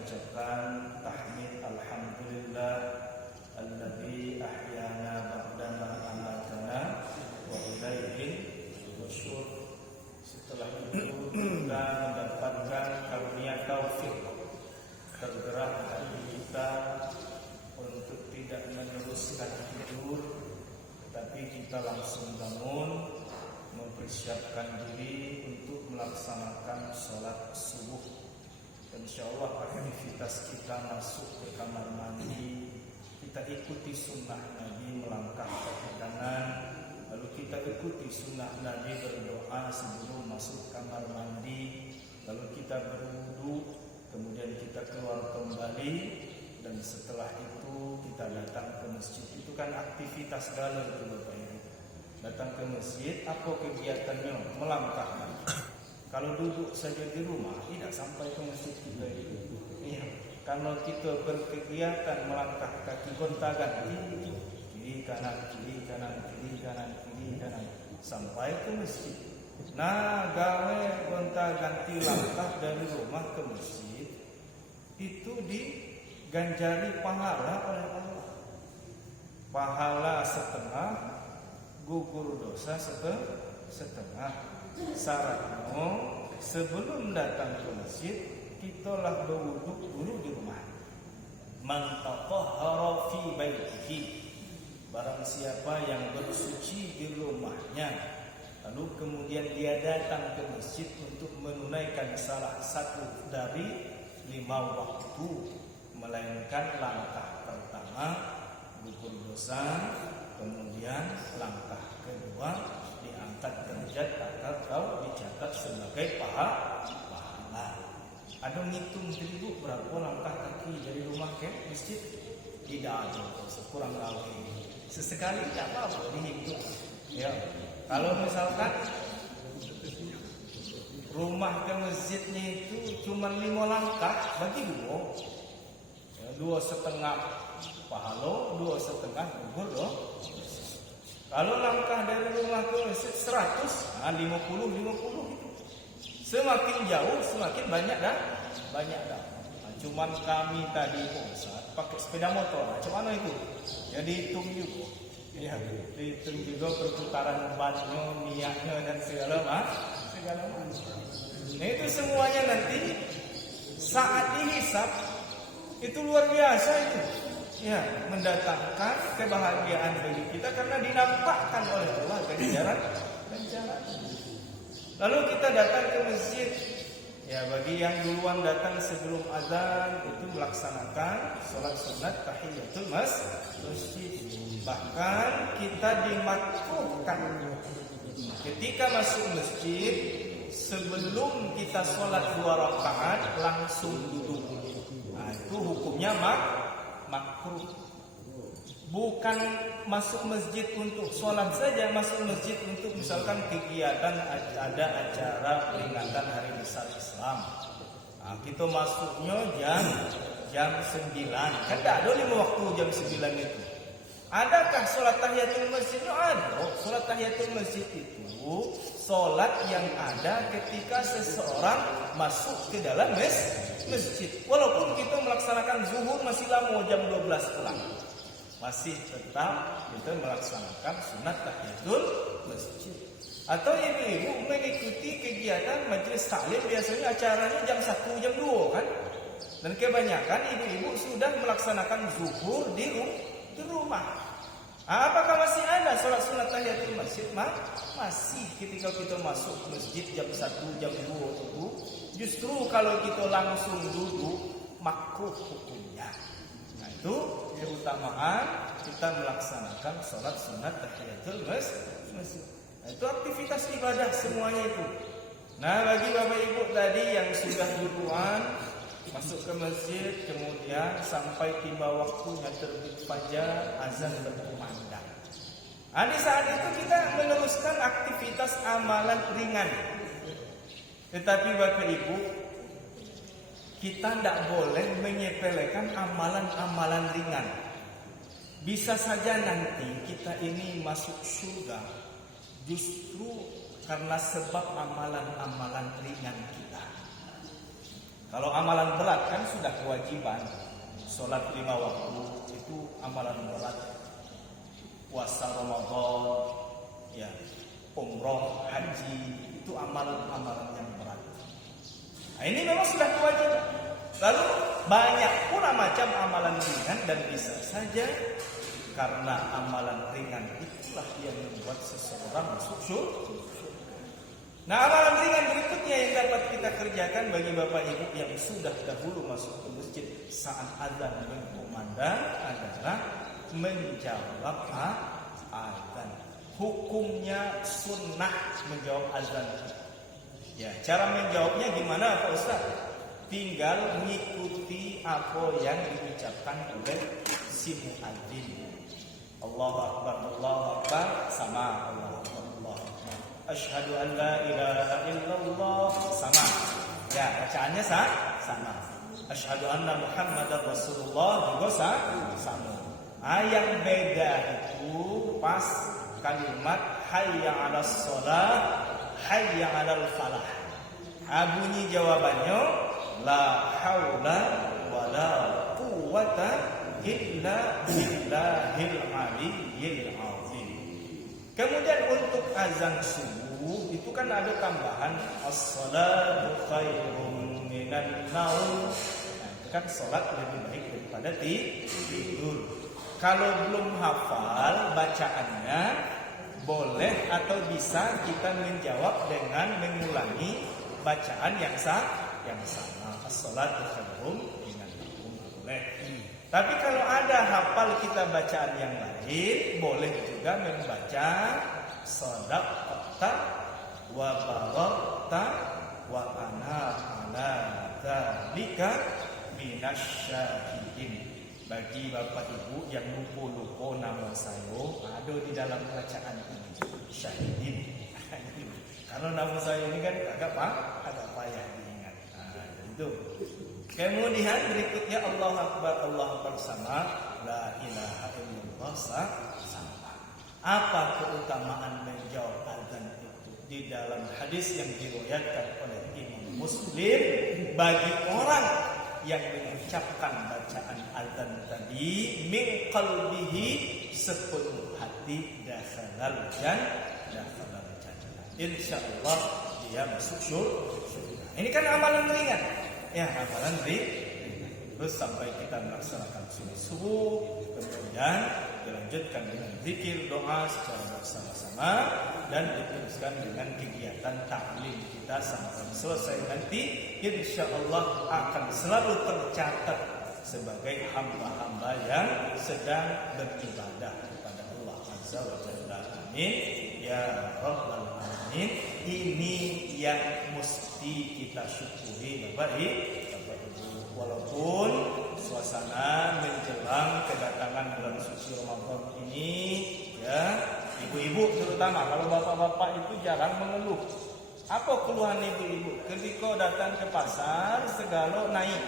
mengucapkan tahmid alhamdulillah alladzi ahyana ba'dama amatana wa ilaihi nusyur. Setelah itu kita mendapatkan karunia taufik tergerak hati kita untuk tidak meneruskan tidur, tetapi kita langsung bangun, mempersiapkan diri untuk melaksanakan sholat subuh. Insyaallah aktivitas kita masuk ke kamar mandi, kita ikuti sunnah Nabi melangkah kaki kanan, lalu kita ikuti sunnah Nabi berdoa sebelum masuk kamar mandi, lalu kita berwudu, kemudian kita keluar kembali, dan setelah itu kita datang ke masjid. Itu kan aktivitas galau itu Bapak Ibu. Datang ke masjid, apa kegiatannya? Melangkah. Kalau duduk saja di rumah, tidak sampai ke masjid kita itu. Iya. Kalau kita berkegiatan melangkah kaki gonta-ganti, kiri kanan, kiri kanan, kiri kanan, kiri kanan, sampai ke masjid. Nah, gawe gonta-ganti langkah dari rumah ke masjid itu diganjari pahala oleh Allah. Pahala setengah, gugur dosa setengah. Syaratnya sebelum datang ke masjid kita lah berwudu dulu di rumah. Man tatahhara fi baitihi, barang siapa yang bersuci di rumahnya, lalu kemudian dia datang ke masjid untuk menunaikan salah satu dari 5 waktu, melainkan langkah pertama gugur dosa, kemudian langkah kedua diangkat derajat atau dicatat sebagai pahala. Ada ngitung dulu berapa langkah kaki dari rumah ke masjid? Tidak ada, kurang tahu. Sesekali tidak apa-apa dihitung. Ya, kalau misalkan rumah ke masjidnya itu cuma 5 langkah, bagi 2, ya, 2,5 pahala, 2,5 gugur loh. Kalau langkah dari rumah ke masjid 100, 50 gitu. Semakin jauh semakin banyak dah. Nah, cuman kami tadi Ustaz pakai sepeda motor. Macam mana itu? Ya dihitung juga. Ya, dihitung juga perputaran bannya, minyaknya dan segala macam. Nah, itu semuanya nanti saat dihisab itu luar biasa itu. Ya, mendatangkan kebahagiaan bagi kita karena dinampakkan oleh Allah ganjaran. Lalu kita datang ke masjid. Ya, bagi yang duluan datang sebelum azan itu melaksanakan sholat sunat tahiyatul masjid. Bahkan kita dimakruhkan ketika masuk masjid sebelum kita sholat 2 rakaat langsung duduk. Nah, itu hukumnya makruh. Bukan masuk masjid untuk sholat saja, masuk masjid untuk misalkan kegiatan ada acara peringatan Hari Besar Islam. Nah, kita masuknya jam 9. Kan tidak ada 5 waktu jam 9 itu. Adakah sholat tahiyatul masjid? Ada. Sholat tahiyatul masjid itu sholat yang ada ketika seseorang masuk ke dalam masjid. Walaupun kita melaksanakan zuhur masih lama jam 12 pulang, masih tetap kita melaksanakan sunat tahiyatul masjid. Atau ibu-ibu mengikuti kegiatan majelis taklim, biasanya acaranya jam 1, jam 2 kan. Dan kebanyakan ibu-ibu sudah melaksanakan zuhur di rumah. Apakah masih ada sholat sunat tahiyatul masjid? Masih. Ketika kita masuk masjid jam 1, jam 2 itu, justru kalau kita langsung duduk makruh hukumnya. Nah, itu keutamaan kita melaksanakan sholat sunat tahiyatul masjid. Nah, itu aktivitas ibadah semuanya itu. Nah, bagi Bapak Ibu tadi yang sudah duluan masuk ke masjid, kemudian sampai tiba waktunya terbit fajar, azan berkumandang. Nah, di saat itu kita meneruskan aktivitas amalan ringan. Tetapi Bapak Ibu, kita tidak boleh menyepelekan amalan-amalan ringan. Bisa saja nanti kita ini masuk surga justru karena sebab amalan-amalan ringan kita. Kalau amalan berat kan sudah kewajiban. Sholat 5 waktu itu amalan berat. Puasa Ramadan, ya, umroh, haji itu amalan-amalan yang berat. Nah, ini memang sudah kewajiban. Lalu banyak pula macam amalan ringan dan bisa saja karena amalan ringan itulah yang membuat seseorang masuk surga. Nah, amalan ringan berikutnya yang dapat kita kerjakan bagi bapak ibu yang sudah dahulu masuk ke masjid saat azan berkumandang adalah menjawab azan. Hukumnya sunnah menjawab azan. Ya, cara menjawabnya gimana Pak Ustaz? Tinggal mengikuti apa yang diucapkan oleh si muadzin. Allahu Akbar, Allahu Akbar, sama Allahu Akbar, Allahu Akbar. Asyhadu an la ilaha illallah, sama. Ya, bacaannya sama. Asyhadu anna Muhammadar Rasulullah juga sama. Yang beda itu pas kalimat hayya 'alas shalah, hayya 'alal falah. Bunyi jawabannya la haula wala quwwata illa billahil aliyyil azim. Kemudian untuk azan subuh itu kan ada tambahan as-salatu khairum minan naum. Nah, itu kan salat lebih baik daripada tidur. Kalau belum hafal bacaannya, boleh atau bisa kita menjawab dengan mengulangi bacaan yang sama. As-salatu khairum minan naum, boleh. Tapi kalau ada hafal kita bacaan yang lain, boleh juga membaca shadaqta wa barakta wa ana ala dzalika minasyahidin. Bagi bapak ibu yang lupa nama saya, ada di dalam bacaan ini syahidin. Karena nama saya ini kan agak payah diingat. Itu. Kemudian berikutnya Allahu Akbar sama la ilaha illallah sama. Apa keutamaan menjawab azan itu? Di dalam hadis yang diriwayatkan oleh Imam Muslim, bagi orang yang mengucapkan bacaan azan tadi min qalbihi sepenuh hati dakhalal jannah. Insyaallah dia masuk surga. Ini kan amalan ringan. Ya, amalan ringan. Terus sampai kita melaksanakan sunat subuh, kemudian dilanjutkan dengan zikir doa secara bersama-sama dan diteruskan dengan kegiatan taklim kita sampai selesai nanti, insyaallah akan selalu tercatat sebagai hamba-hamba yang sedang beribadah kepada Allah Azza wa Jalla. Amin ya rabbal alamin. Ini yang mesti kita syukuri Bapak Ibu. Walaupun suasana menjelang kedatangan bulan suci Ramadan ini, ya, ibu-ibu terutama, kalau bapak-bapak itu jarang mengeluh. Apa keluhan ibu-ibu? Ketika datang ke pasar segala naik.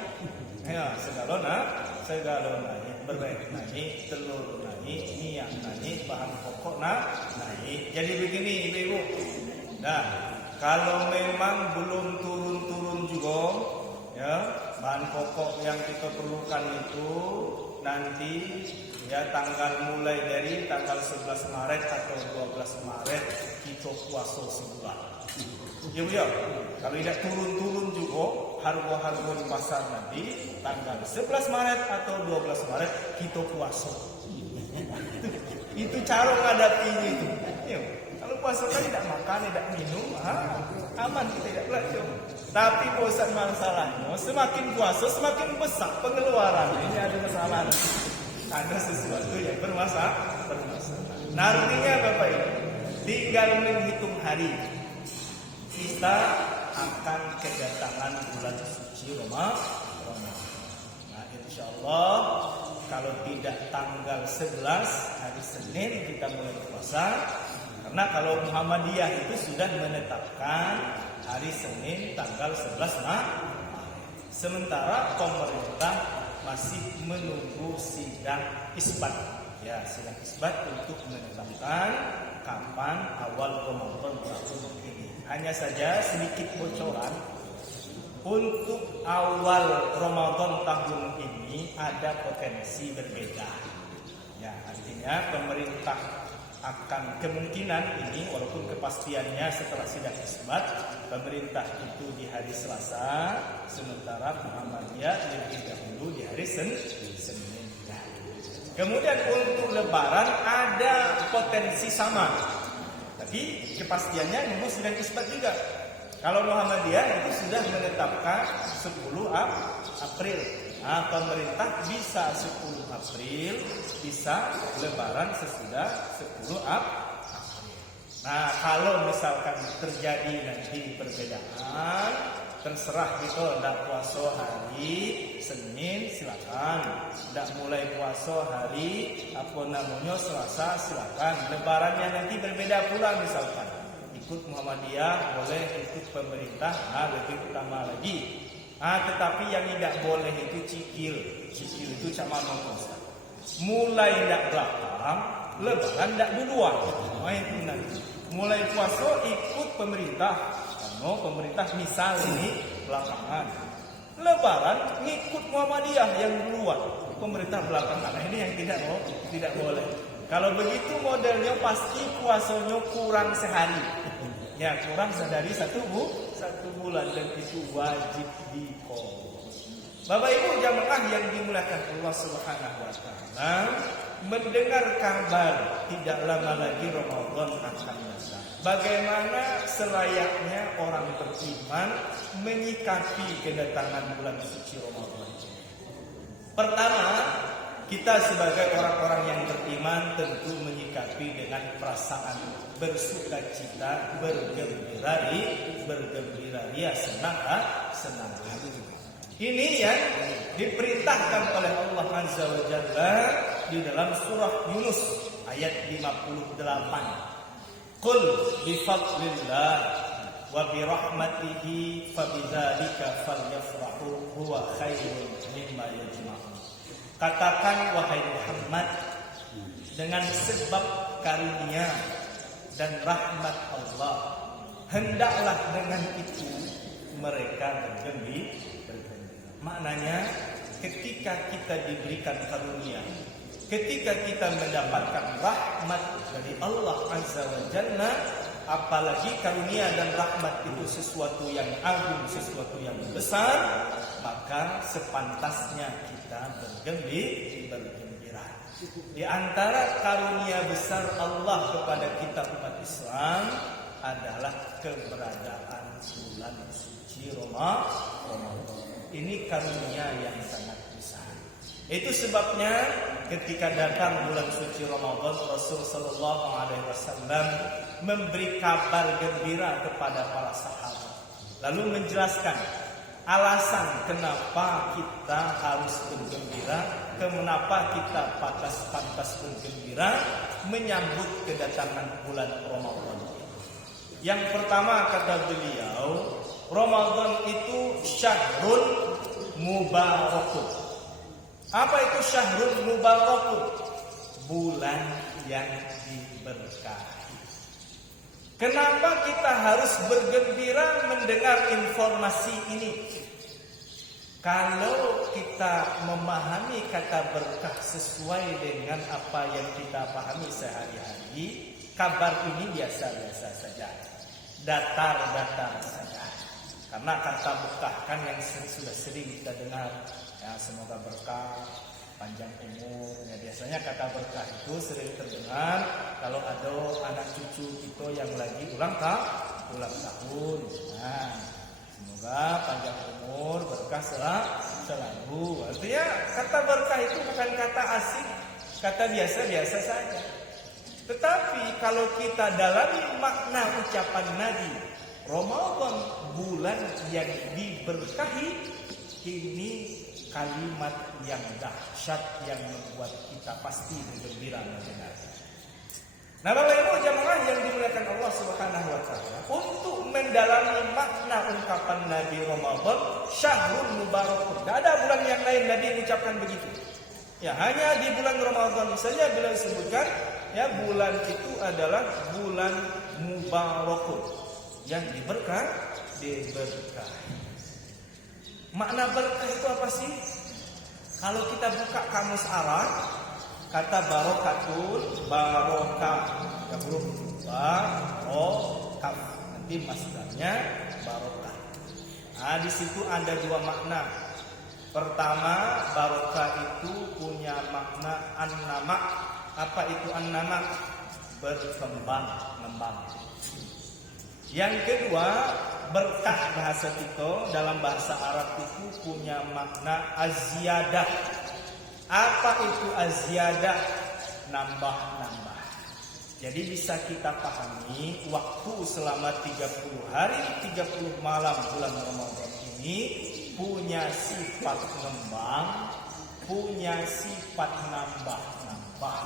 Ya, segala naik, beras naik, telur naik, minyak naik, bahan pokok naik. Jadi begini ibu-ibu. Nah, kalau memang belum turun-turun juga, ya, bahan pokok yang kita perlukan itu nanti ya mulai dari tanggal 11 Maret atau 12 Maret kita puasa sebulan. Ya, kalau tidak turun-turun juga harga-harga di pasar nanti tanggal 11 Maret atau 12 Maret kita puasa. Itu cara menghadapinya itu. Ya, kalau puasa kan tidak makan, tidak minum, aman, kita tidak belajar. Tapi bosan masalahnya, semakin puasa semakin besar pengeluaran. Ini ada masalah. Ada sesuatu yang bermasalah. Nah, artinya Bapak Ibu, tinggal menghitung hari kita akan kedatangan bulan suci Ramadan. Nah, insyaallah kalau tidak tanggal 11 hari Senin kita mulai puasa. Karena kalau Muhammadiyah itu sudah menetapkan hari Senin tanggal 11 Maret. Sementara pemerintah masih menunggu sidang isbat. Ya, sidang isbat untuk menetapkan kapan awal Ramadan tahun ini. Hanya saja sedikit bocoran untuk awal Ramadan tahun ini ada potensi berbeda. Ya, artinya pemerintah akan kemungkinan ini, walaupun kepastiannya setelah sidang isbat, pemerintah itu di hari Selasa, sementara Muhammadiyah lebih dahulu di hari Senin. Kemudian untuk Lebaran ada potensi sama, tapi kepastiannya nunggu sidang isbat juga. Kalau Muhammadiyah itu sudah menetapkan 10 April. Nah, pemerintah bisa 10 April, bisa Lebaran sesudah 10 April. Nah, kalau misalkan terjadi nanti perbedaan, terserah gitu, ndak puasa hari Senin silakan, ndak mulai puasa hari Selasa silakan. Lebarannya nanti berbeda pula misalkan. Ikut Muhammadiyah boleh, ikut pemerintah lebih utama lagi. Tetapi yang tidak boleh itu cikil itu cak mana Ustaz? Mulai tidak belakang, Lebaran tidak duluan. Itu nanti. Mulai puasa ikut pemerintah, karena pemerintah misal ini belakangan. Lebaran ngikut Muhammadiyah yang duluan, pemerintah belakangan. Ini yang tidak boleh. Kalau begitu modelnya pasti puasanya kurang sehari. Ya, kurang dari satu bulan, dan itu wajib diqadha. Bapak Ibu jamaah yang dimuliakan Allah Subhanahu wa taala, mendengar kabar tidak lama lagi Ramadan akan datang. Bagaimana selayaknya orang beriman menyikapi kedatangan bulan suci Ramadan? Pertama, kita sebagai orang-orang yang beriman tentu menyikapi dengan perasaan bersukacita, bergembira, senang hati. Ini yang diperintahkan oleh Allah Azza wa Jalla di dalam surah Yunus ayat 58. Qul bi fadlillah wa bi rahmatihi fabidzalika falyafrahu huwa khairun mimma yajma'un. Katakan wahai Muhammad, dengan sebab karunia dan rahmat Allah, hendaklah dengan itu mereka bergembira. Maknanya ketika kita diberikan karunia, ketika kita mendapatkan rahmat dari Allah Azza wa Jalla, apalagi karunia dan rahmat itu sesuatu yang agung, sesuatu yang besar, maka sepantasnya kita bergembira. Di antara karunia besar Allah kepada kita umat Islam adalah keberadaan bulan suci Ramadan. Ini karunia yang sangat besar. Itu sebabnya ketika datang bulan suci Ramadan, Rasul sallallahu alaihi wasallam memberi kabar gembira kepada para sahabat, lalu menjelaskan alasan kenapa kita harus bergembira, kenapa kita pantas bergembira menyambut kedatangan bulan Ramadan. Yang pertama kata beliau, Ramadan itu syahrul mubarakun. Apa itu syahrul mubarakun? Bulan yang diberkahi. Kenapa kita harus bergembira mendengar informasi ini? Kalau kita memahami kata berkah sesuai dengan apa yang kita pahami sehari-hari, kabar ini biasa-biasa saja, datar-datar saja. Karena kata berkah kan yang sudah sering kita dengar, ya semoga berkah, panjang umur. Ya, biasanya kata berkah itu sering terdengar kalau ada anak cucu kita yang lagi ulang tahun. Nah, semoga panjang umur, berkah selalu. Artinya kata berkah itu bukan kata asing, kata biasa-biasa saja. Tetapi kalau kita dalami makna ucapan Nabi, Ramadan bulan yang diberkahi, ini kalimat yang dahsyat yang membuat kita pasti bergembira mendengarnya. Nah, Bapak Ibu jamaah yang dimuliakan Allah Subhanahu wa taala, untuk mendalami makna ungkapan Nabi Ramadan syahrul mubarakun. Tidak ada bulan yang lain Nabi mengucapkan begitu. Ya, hanya di bulan Ramadan saja beliau sebutkan, ya bulan itu adalah bulan mubarakun yang diberkahi. Makna berkah itu apa sih? Kalau kita buka kamus Arab, kata barokatul, barokah, ya huruf barokah. Nanti masdarnya barokah. Nah, di situ ada dua makna. Pertama, barokah itu punya makna an-nama. Apa itu an-nama? Berkembang, ngembang. Yang kedua, berkah bahasa kita dalam bahasa Arab itu punya makna az-ziyadah. Apa itu az-ziyadah? Nambah-nambah. Jadi bisa kita pahami waktu selama 30 hari 30 malam bulan Ramadan ini punya sifat ngembang, punya sifat nambah-nambah.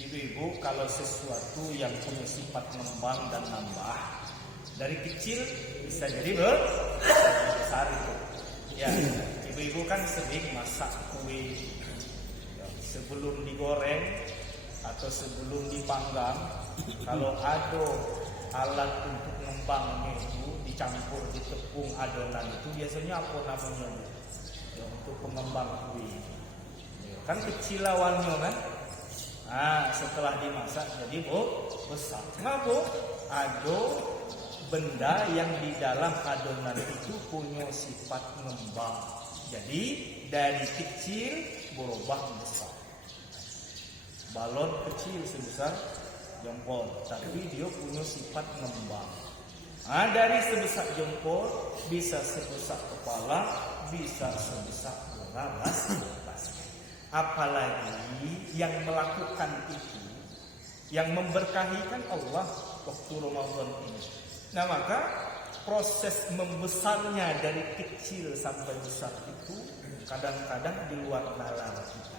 Ibu-ibu, kalau sesuatu yang punya sifat ngembang dan nambah, dari kecil bisa jadi besar itu. Ya, ibu-ibu kan sering masak kue sebelum digoreng atau sebelum dipanggang. Kalau ada alat untuk ngembangnya itu dicampur di tepung adonan itu biasanya apa namanya? Ya, untuk pengembang kue. Ya, kan kecil awalnya kan. Nah, setelah dimasak jadi besar. Kenapa? Ada benda yang di dalam adonan itu punya sifat ngembang. Jadi dari kecil berubah besar. Balon kecil sebesar jempol, tapi dia punya sifat ngembang. Nah, dari sebesar jempol bisa sebesar kepala, bisa sebesar bola basket. Apalagi yang melakukan itu, yang memberkahikan Allah waktu Ramadan ini. Nah, maka proses membesarnya dari kecil sampai besar itu kadang-kadang di luar nalar kita.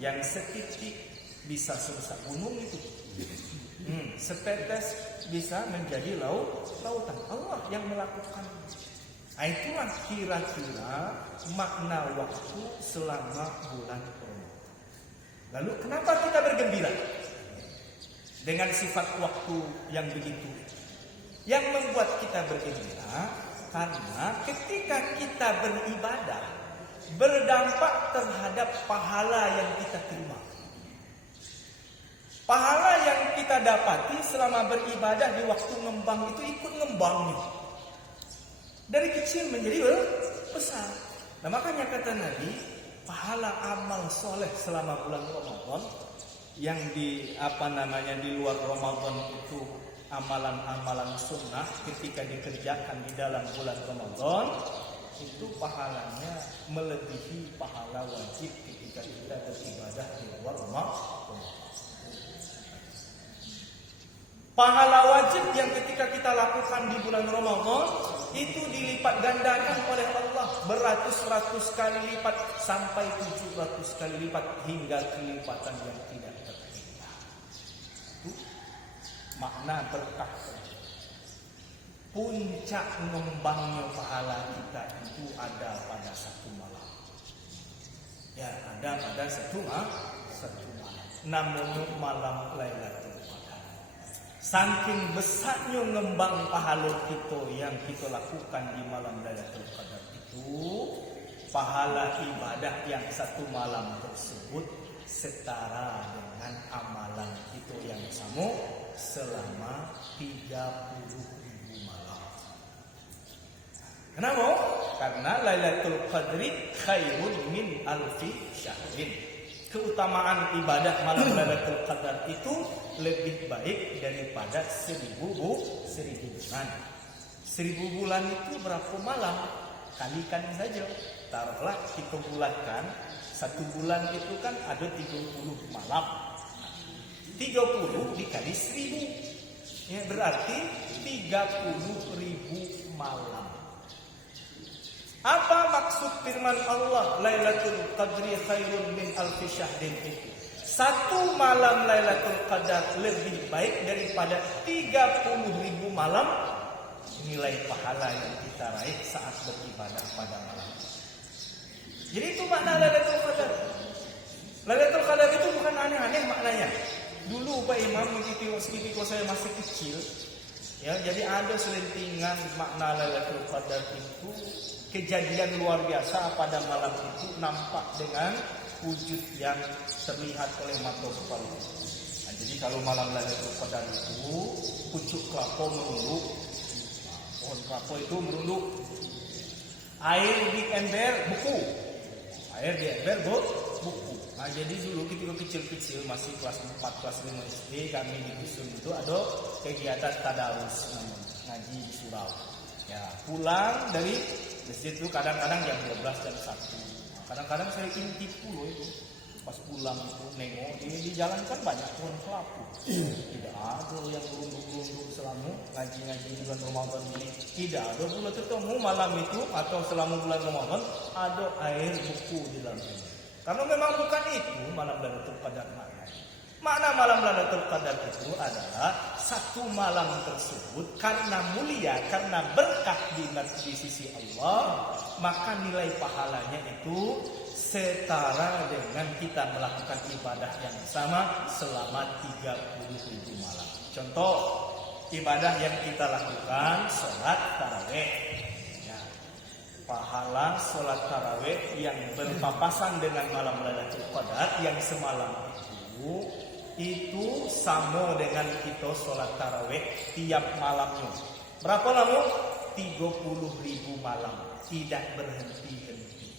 Yang setitik bisa sebesar gunung itu, setetes bisa menjadi lautan. Allah yang melakukan. Nah, itulah kira-kira makna waktu selama bulan Ramadan. Lalu kenapa kita bergembira dengan sifat waktu yang begitu? Yang membuat kita bergembira karena ketika kita beribadah berdampak terhadap pahala yang kita terima. Pahala yang kita dapati selama beribadah di waktu ngembang itu ikut ngembangnya. Dari kecil menjadi besar. Nah, makanya kata Nabi, pahala amal soleh selama bulan Ramadan yang di luar Ramadan itu amalan-amalan sunnah ketika dikerjakan di dalam bulan Ramadan itu pahalanya melebihi pahala wajib ketika kita beribadah di luar Ramadan. Pahala wajib yang ketika kita lakukan di bulan Ramadan itu dilipat gandakan oleh Allah beratus-ratus kali lipat sampai 700 kali lipat hingga kelipatan yang tidak terhingga. Itu makna berkah. Puncak ngembangnya pahala kita itu ada pada satu malam. Ya, ada pada satu malam. Namanya malam Lailatul Qadar. Saking besarnya ngembang pahala kita yang kita lakukan di malam Lailatul Qadar itu, pahala ibadah yang satu malam tersebut setara dengan amalan itu yang sama selama 30.000 malam. Kenapa? Karena Lailatul Qadri khairun min alfi syahrin. Keutamaan ibadah malam Lailatul Qadar itu lebih baik daripada 1000 bulan. 1000 bulan itu berapa malam? Kalikan saja. Taruhlah kita bulatkan, satu bulan itu kan ada 30 malam. 30 dikali 1000, ya berarti 30.000 malam. Apa maksud firman Allah Lailatul Qadri khairun min alfi syahrin itu? Satu malam Lailatul Qadar lebih baik daripada 30.000 malam nilai pahala yang kita raih saat beribadah pada malam. Jadi itu makna Lailatul Qadar. Lailatul Qadar itu bukan aneh-aneh maknanya. Dulu Pak Imam ketika saya masih kecil, Ya, jadi ada selentingan makna Lailatul Qadar itu kejadian luar biasa pada malam itu nampak dengan wujud yang terlihat oleh mata kepala. Nah, jadi kalau malam Lailatul Qadar itu pucuk kelapa merunduk, pohon kelapa itu merunduk, air di ember beku, buku. Nah, jadi dulu ketika kecil-kecil masih kelas 4, kelas 5 SD kami di dusun itu ada kegiatan tadarus ngaji di surau. Ya, pulang dari masjid itu kadang-kadang jam 12 jam 1. Nah, kadang-kadang saya intip loh itu. Pas pulang itu nengok di jalan kan banyak pohon kelapa. Tidak ada yang berunduk-unduk selama ngaji-ngaji di bulan Ramadan ini. Tidak ada pula ketemu malam itu atau selama bulan Ramadan ada air beku di dalamnya. Karena memang bukan itu malam Lailatul Qadar maknanya. Makna malam Lailatul Qadar itu adalah satu malam tersebut karena mulia, karena berkah di sisi Allah, maka nilai pahalanya itu setara dengan kita melakukan ibadah yang sama selama 30.000 malam. Contoh ibadah yang kita lakukan sholat tarawih. Pahala sholat tarawih yang berpapasan dengan malam Lailatul Qadar yang semalam itu sama dengan kita sholat tarawih tiap malamnya. Berapa lama? 30.000 malam, tidak berhenti-henti.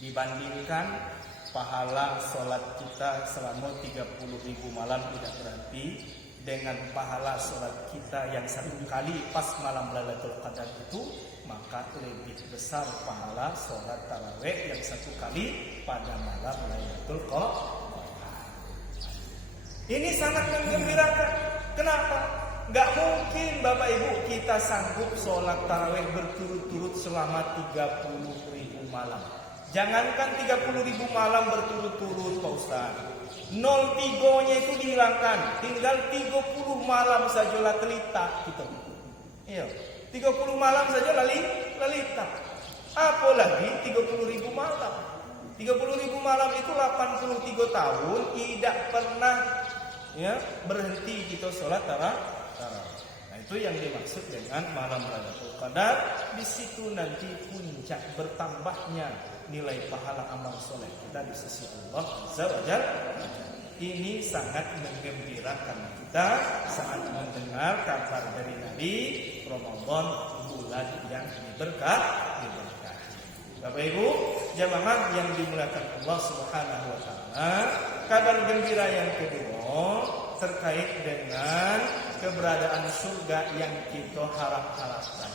Dibandingkan pahala sholat kita selama 30.000 malam tidak berhenti dengan pahala sholat kita yang satu kali pas malam Lailatul Qadar itu, maka lebih besar pahala sholat tarawih yang satu kali pada malam Lailatul Qadar. Ini sangat menggembirakan. Kenapa? Gak mungkin Bapak Ibu kita sanggup sholat tarawih berturut-turut selama 30.000 malam. Jangankan 30.000 malam berturut-turut Pak Ustaz, 03-nya itu dihilangkan, tinggal 30 malam saja lah telita gitu. Iya, 30 malam saja lalita. Apalagi 30.000 malam. 30.000 malam itu 83 tahun tidak pernah ya berhenti kita sholat tarawih. Nah, itu yang dimaksud dengan malam Lailatul Qadar. Di situ nanti puncak bertambahnya nilai pahala amal soleh kita di sisi Allah Azza wa Jalla. Ini sangat menggembirakan kita saat mendengar kabar dari Nabi Ramadan bulan yang diberkahi. Bapak Ibu jamaah yang dimuliakan Allah Subhanahu wa taala, kabar gembira yang kedua terkait dengan keberadaan surga yang kita harap-harapkan.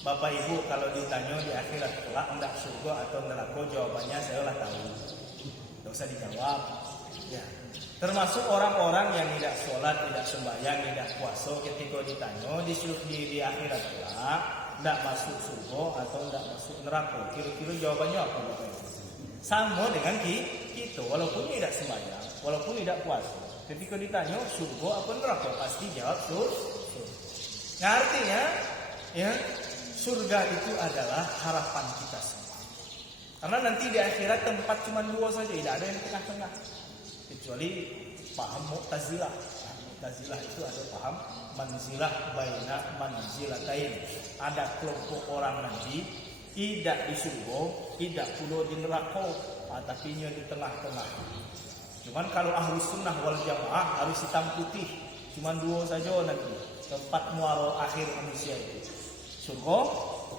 Bapak Ibu kalau ditanya di akhirat kelak hendak surga atau neraka, jawabannya saya lah tahu. Tidak usah dijawab. Ya. Termasuk orang-orang yang tidak sholat, tidak sembahyang, tidak puasa, ketika ditanya di akhirat kelak tidak masuk surga atau tidak masuk neraka, kira-kira jawabannya apa Bapak Ibu? Sama dengan kita, walaupun tidak sembahyang, walaupun tidak puasa, ketika ditanya surga apa neraka, pasti jawab surga. Nah, artinya ya surga itu adalah harapan kita semua. Karena nanti di akhirat tempat cuma dua saja, tidak ada yang tengah-tengah. Kecuali paham Mu'tazilah. Mu'tazilah itu ada paham manzilah baina manzilatain. Ada kelompok orang nanti tidak di surga, tidak pula di neraka, tapi di tengah-tengah. Cuman kalau ahlu sunnah wal jamaah harus hitam putih, cuma dua saja nanti tempat muara akhir manusia itu, surga,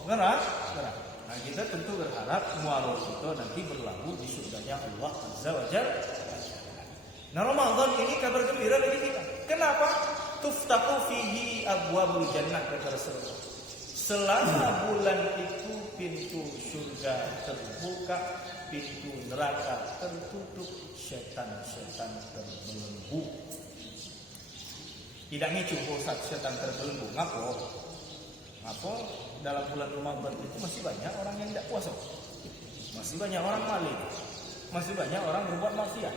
neraka. Nah, kita tentu berharap muara itu nanti berlabuh di surganya Allah Azza wa Jalla. Nah, Ramadan ini kabar gembira bagi kita. Kenapa? Tuftahu fihi abwabul jannah, kata Rasulullah. Selama bulan itu pintu surga terbuka, pintu neraka tertutup, setan-setan terbelenggu. Tidak ngicu saat setan terbelenggu. Ngapa? Dalam bulan Ramadan itu masih banyak orang yang tidak puasa, masih banyak orang maling, masih banyak orang berbuat maksiat.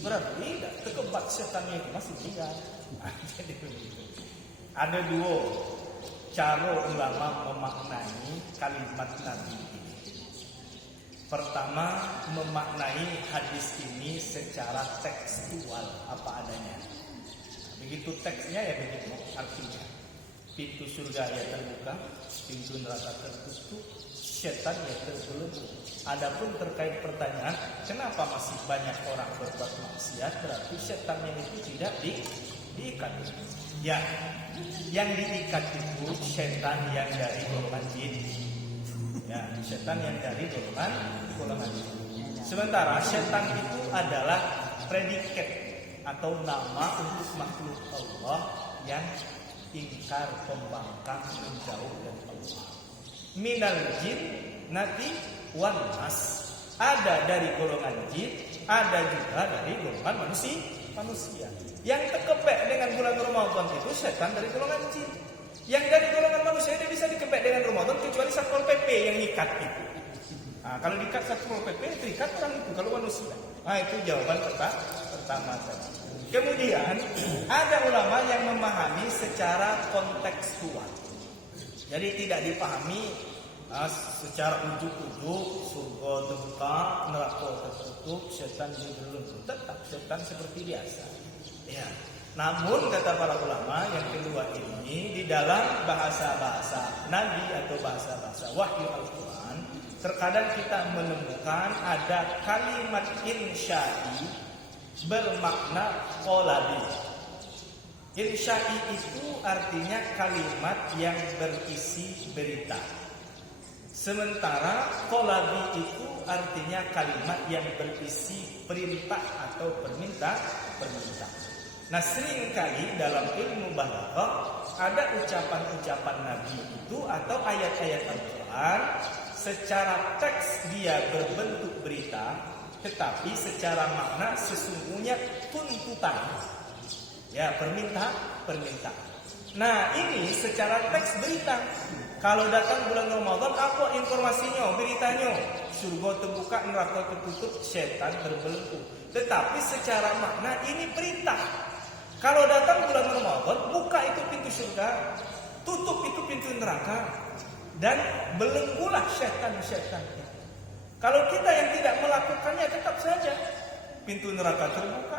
Berarti tidak terkebat setannya itu masih tinggal. Jadi begitu. Ada dua cara ulama memaknai kalimat Nabi ini. Pertama, memaknai hadis ini secara tekstual apa adanya. Tapi Begitu teksnya ya begitu artinya. Pintu surga ya terbuka, pintu neraka tertutup, setan ya terbelenggu. Adapun terkait pertanyaan, kenapa masih banyak orang berbuat maksiat? Berarti setannya itu tidak diikat. Ya, yang diikat itu setan yang dari golongan jin. Ya, setan yang dari golongan jin. Sementara setan itu adalah predikat atau nama untuk makhluk Allah yang ingkar, pembangkang, menjauh dari Allah. Minal jin nanti wan nas. Ada dari golongan jin, ada juga dari golongan manusia. Yang terkepek dengan bulan Ramadan itu setan dari golongan jin. Yang dari golongan manusia itu bisa dikepek dengan Ramadan kecuali Satpol PP yang ikat itu. Nah, kalau diikat Satpol PP terikat orang itu kalau manusia. Nah, itu jawaban pertama tadi. Kemudian ada ulama yang memahami secara kontekstual. Jadi tidak dipahami secara ujuk-ujuk, surga terbuka, neraka tertutup, setan dibelenggu. Tetap setan seperti biasa. Ya. Namun kata para ulama yang kedua ini di dalam bahasa-bahasa Nabi atau bahasa-bahasa wahyu Al-Quran, terkadang kita menemukan ada kalimat insya'i bermakna qolabi. Insya'i itu artinya kalimat yang berisi berita. Sementara qolabi itu artinya kalimat yang berisi perintah atau permintaan. Nah, seringkali dalam ilmu balaghah ada ucapan-ucapan Nabi itu atau ayat-ayat Al-Quran secara teks dia berbentuk berita, tetapi secara makna sesungguhnya tuntutan. Ya, permintaan. Nah, ini secara teks berita. Kalau datang bulan Ramadan, apa informasinya, beritanya? Surga terbuka, neraka tertutup, setan terbelenggu. Tetapi secara makna ini perintah. Kalau datang bulan Ramadan, buka itu pintu surga, tutup itu pintu neraka, dan belenggulah setan-setan. Kalau kita yang tidak melakukannya tetap saja pintu neraka terbuka,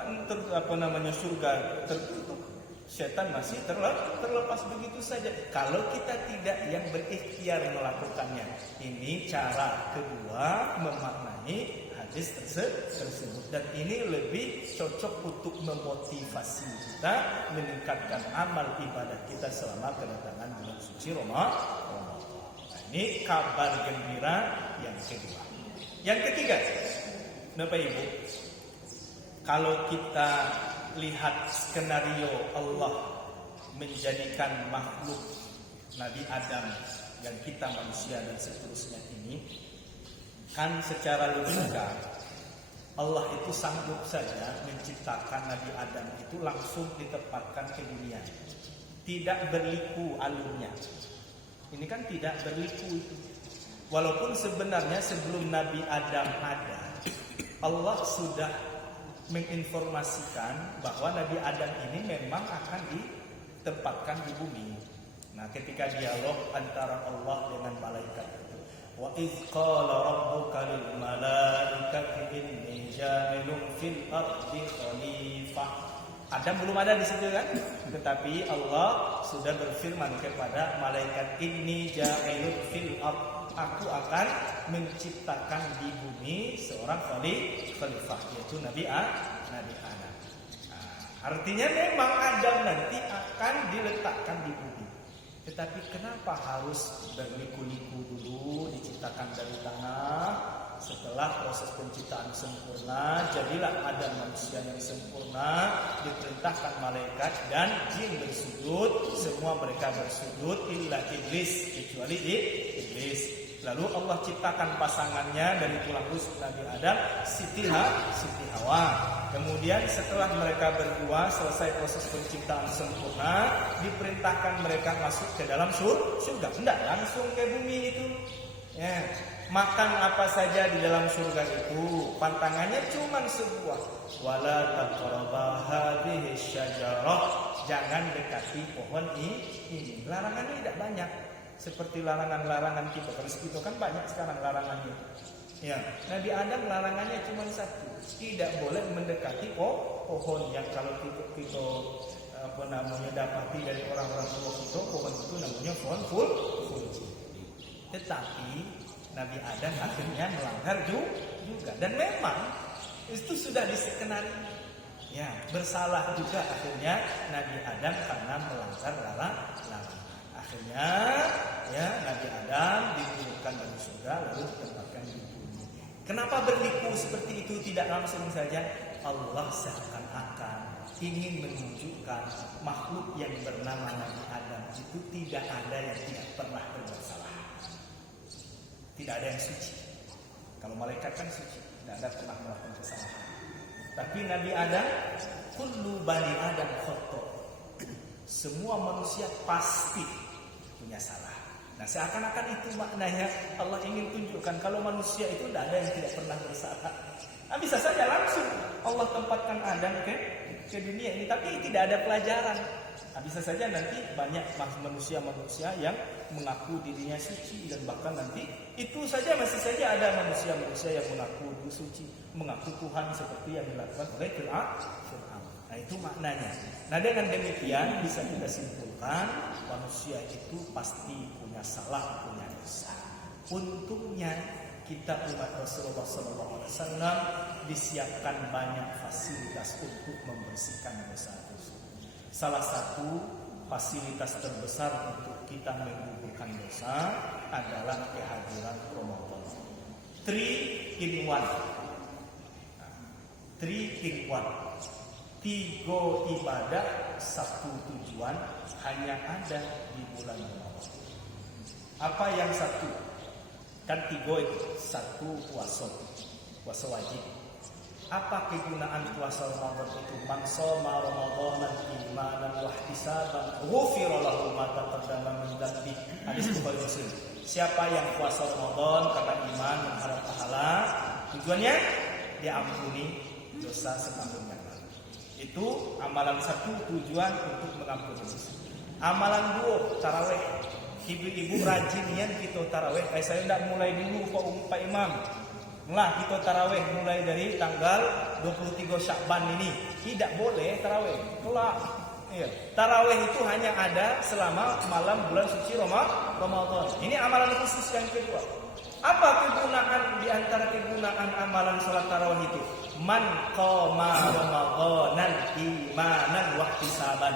surga tertutup, setan masih terlepas begitu saja. Kalau kita tidak yang berikhtiar melakukannya, ini cara kedua memaknai hadis tersebut, dan ini lebih cocok untuk memotivasi kita meningkatkan amal ibadah kita selama kedatangan bulan suci Ramadan. Nah, ini kabar gembira yang kedua. Yang ketiga, Bapak Ibu, kalau kita lihat skenario Allah menjadikan makhluk Nabi Adam dan kita manusia dan seterusnya ini, kan secara logika Allah itu sanggup saja menciptakan Nabi Adam itu langsung ditempatkan ke dunia, tidak berliku alurnya. Ini kan tidak berliku itu. Walaupun sebenarnya sebelum Nabi Adam ada, Allah sudah menginformasikan bahwa Nabi Adam ini memang akan ditempatkan di bumi. Nah, ketika dialog antara Allah dengan malaikat itu, wa idz qala rabbuka lil malaikati inni ja'ilun fil ardi khalifah. Adam belum ada di situ kan? Tetapi Allah sudah berfirman kepada malaikat, inni ja'ilun fil ardi, aku akan menciptakan di bumi seorang khalifah, yaitu Nabi Adam. Nah, artinya memang Adam nanti akan diletakkan di bumi. Tetapi kenapa harus berliku-liku dulu, diciptakan dari tanah? Setelah proses penciptaan sempurna, jadilah Adam manusia yang sempurna, diperintahkan malaikat dan jin bersujud. Semua mereka bersujud illa iblis, kecuali iblis. Lalu Allah ciptakan pasangannya dari tulang rusuk Nabi Adam, Siti Hawa. Kemudian setelah mereka berdua selesai proses penciptaan sempurna, diperintahkan mereka masuk ke dalam surga. Tidak langsung ke bumi itu. Ya, makan apa saja di dalam surga itu. Pantangannya cuma sebuah. Wala taqraba hadhihi syajarah. Jangan dekati pohon ini. Larangannya tidak banyak. Seperti larangan-larangan kita. Kalau kita kan banyak sekarang larangannya. Ya, Nabi Adam larangannya cuma satu, tidak boleh mendekati pohon yang kalau kita dapati dari orang-orang tua kita, pohon itu namanya pohon full. Tetapi Nabi Adam akhirnya melanggar juga, dan memang itu sudah dikenali. Ya, bersalah juga akhirnya Nabi Adam karena melanggar larangan. Akhirnya ya Nabi Adam diturunkan dari surga lalu ditempatkan di bumi. Kenapa berliku seperti itu? Tidak langsung saja. Allah seakan-akan ingin menunjukkan makhluk yang bernama Nabi Adam itu tidak ada yang tidak pernah berbuat salah. Tidak ada yang suci. Kalau malaikat kan suci, tidak ada pernah melakukan kesalahan. Tapi Nabi Adam, kullu bani Adam khata'. Semua manusia pasti punya salah. Nah, seakan-akan itu maknanya Allah ingin tunjukkan kalau manusia itu tidak ada yang tidak pernah bersalah. Nah, bisa saja langsung Allah tempatkan Adam ke dunia ini, tapi tidak ada pelajaran. Nah, bisa saja nanti banyak manusia-manusia yang mengaku dirinya suci, dan bahkan nanti itu saja masih saja ada manusia-manusia yang mengaku suci, mengaku Tuhan seperti yang dilakukan oleh Fir'aun. Nah, itu maknanya. Nah, dengan demikian bisa kita simpulkan manusia itu pasti punya salah, punya dosa. Untungnya kita umat Rasulullah SAW disiapkan banyak fasilitas untuk membersihkan dosa-dosa. Salah satu fasilitas terbesar untuk kita menggugurkan dosa adalah kehadiran Ramadan. 3 in 1. 3 in 1. 3 ibadah, 1 tujuan hanya ada di bulan Ramadan. Apa yang satu? Kan 3 itu. 1 puasa wajib. Apa kegunaan puasa Ramadan itu? Man shoma Ramadanan imanan wa ihtisaban ghufira lahu ma taqaddama min dhanbi. Hadis Bukhari Muslim. Siapa yang puasa Ramadan karena iman mengharap pahala, tujuannya diampuni dosa setahun yang lalu. Itu amalan 1, tujuan untuk mengampuni dosa. Amalan 2, tarawih. Ibu-ibu rajin ya kita tarawih. Saya tidak mulai dulu Pak Imam. Lah kita tarawih mulai dari tanggal 23 Syakban ini. Tidak boleh tarawih. Kelak. Iya. Tarawih itu hanya ada selama malam bulan suci Ramadan. Ini amalan khusus yang kedua. Apa kegunaan di antara kegunaan amalan salat tarawih itu? Man qama Ramadanan imanan wa ihtisaban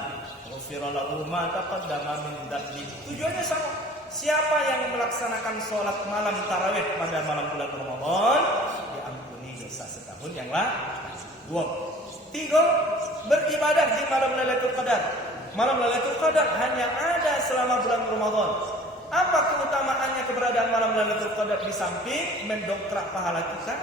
ghufira lahu ma taqaddama min dhanbi. Tujuannya sama. Siapa yang melaksanakan sholat malam tarawih pada malam bulan Ramadan, diampuni dosa setahun yang lalu. 3, beribadah di malam Lailatul Qadar. Malam Lailatul Qadar hanya ada selama bulan Ramadan. Apa keutamaannya keberadaan malam Lailatul Qadar di samping mendongkrak pahala kita?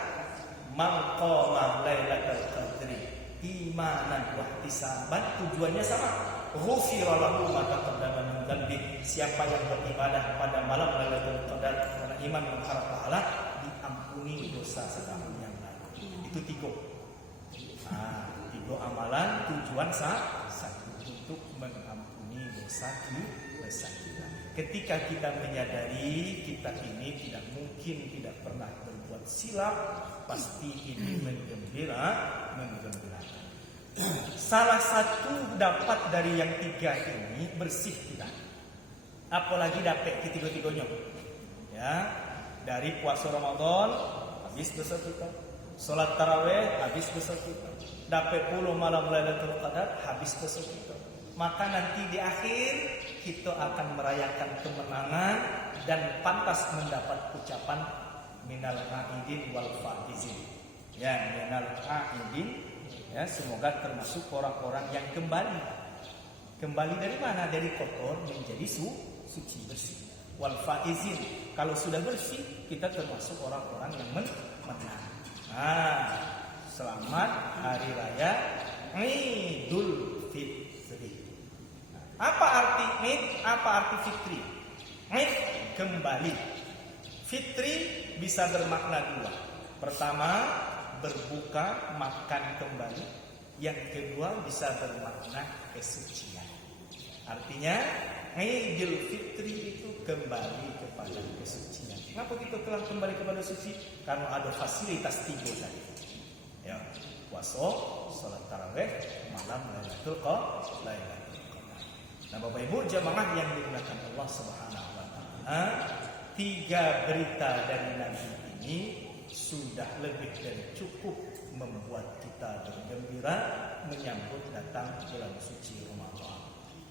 Man qama Lailatul Qadri imanan wa ihtisaban, tujuannya sama. Ghufira lahu ma taqaddama min dhanbi. Siapa yang beribadah pada malam Lailatul Qadar karena iman mengharap pahala, diampuni dosa setahun yang lalu. Itu 3. 3 amalan, tujuan satu untuk mengampuni dosa kita. Ketika kita menyadari kita ini tidak mungkin tidak pernah berbuat silap, pasti ini menggembirakan. Salah satu dapat dari yang 3 ini bersih kita. Apalagi dapat ketiga-tiganya. Ya, dari puasa Ramadan habis dosa kita. Salat tarawih habis dosa kita. Dapat 10 malam Lailatul Qadar habis dosa kita. Maka nanti di akhir kita akan merayakan kemenangan dan pantas mendapat ucapan minal aidin wal faizin. Ya, minal aidin. Ya, semoga termasuk orang-orang yang kembali dari mana? Dari kotor menjadi suci, bersih. Wal faizin, kalau sudah bersih kita termasuk orang-orang yang menang. Selamat hari raya Idul Fitri. Apa arti Id? Apa arti Fitri? Id kembali. Fitri bisa bermakna 2. Pertama, berbuka, makan kembali. Yang kedua bisa bermakna kesucian. Artinya Idul Fitri itu kembali kepada kesucian. Kenapa kita telah kembali kepada suci? Karena ada fasilitas 3 tadi. Ya, puasa, salat tarawih, malam Lailatul Qadar. Nah, Bapak Ibu jamaah yang dimuliakan Allah Subhanahu wa taala, 3 berita dari Nabi ini sudah lebih dari cukup membuat kita bergembira menyambut datang bulan suci Ramadan.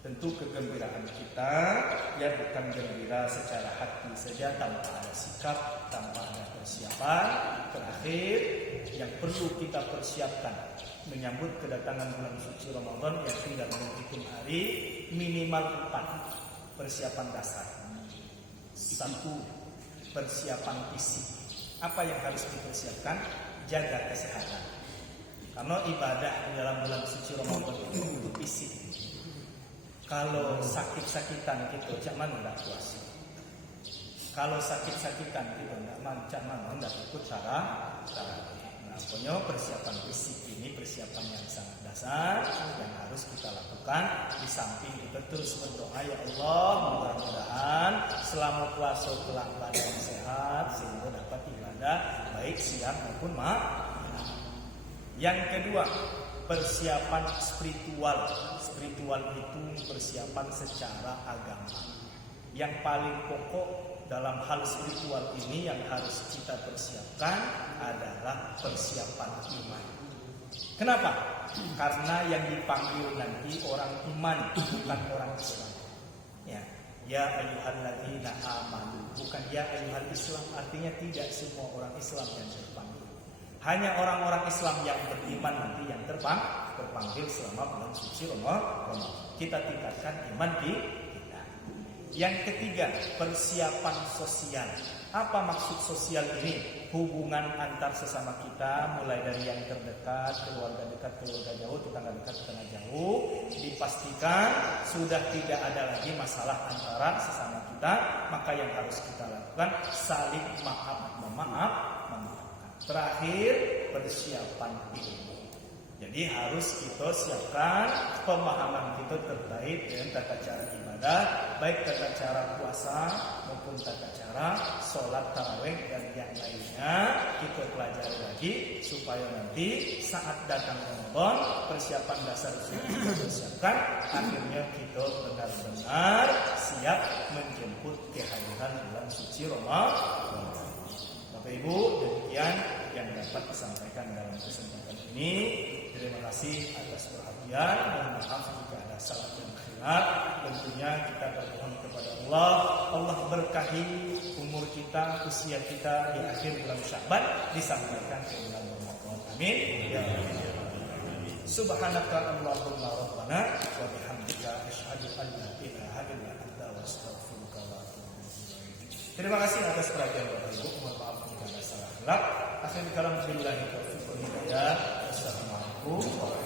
Tentu kegembiraan kita ya bukan gembira secara hati saja tanpa ada sikap, tanpa ada persiapan. Terakhir yang perlu kita persiapkan menyambut kedatangan bulan suci Ramadan yang tidak menghitung hari, minimal 4 persiapan dasar. 1, persiapan fisik. Apa yang harus dipersiapkan? Jaga kesehatan. Karena ibadah di dalam bulan suci Ramadan itu untuk fisik. Kalau sakit-sakitan gitu, cak mana nggak puasa. Kalau sakit-sakitan gitu, cak mana nggak ikut cara. Nah, pokoknya persiapan fisik ini persiapan yang sangat dasar yang harus kita lakukan. Di samping kita terus berdoa, ya Allah, mudah-mudahan selama puasa kelak badan sehat sehingga dapat ibadah baik siang maupun malam. Yang kedua, persiapan spiritual. Spiritual itu persiapan secara agama. Yang paling pokok dalam hal spiritual ini yang harus kita persiapkan adalah persiapan iman. Kenapa? Karena yang dipanggil nanti orang iman, bukan orang Islam. Ya ayyuhalladzina amanu, bukan ya ayyuhal Islam. Artinya tidak semua orang Islam yang terpanggil. Hanya orang-orang Islam yang beriman nanti yang terpanggil selama bulan suci Ramadan. Kita tingkatkan iman di kita. Yang ketiga, persiapan sosial. Apa maksud sosial ini? Hubungan antar sesama kita, mulai dari yang terdekat, keluarga dekat, keluarga jauh, tetangga dekat, tetangga jauh, dipastikan sudah tidak ada lagi masalah antara sesama kita. Maka yang harus kita lakukan saling memaafkan. Terakhir, persiapan ilmu. Jadi harus kita siapkan pemahaman kita terkait dengan tata cara ibadah, baik tata cara puasa maupun tata cara sholat tarawih dan yang lainnya. Kita pelajari lagi supaya nanti saat datang Ramadan persiapan dasar sudah kita persiapkan. Akhirnya kita benar-benar siap menjemput kehadiran bulan suci Ramadan. Bapak Ibu, demikian yang dapat disampaikan dalam kesempatan ini. Terima kasih atas perhatian. Mohon maaf jika ada salah dan khilaf. Tentunya kita berdoa kepada Allah. Allah berkahi umur kita, usia kita di akhir bulan Sya'ban disampaikan ke bulan Ramadan. Amin. Ya Rabbi. Subhanaka Allahumma rabbana wa bihamdika asyhadu an la ilaha illa anta wa astaghfiruka wa atubu ilaik. Terima kasih atas perhatian Bapak Ibu. Mohon maaf jika ada salah khilaf. Akhir kalam billahi taufiq wal hidayah. Assalamualaikum warahmatullahi wabarakatuh.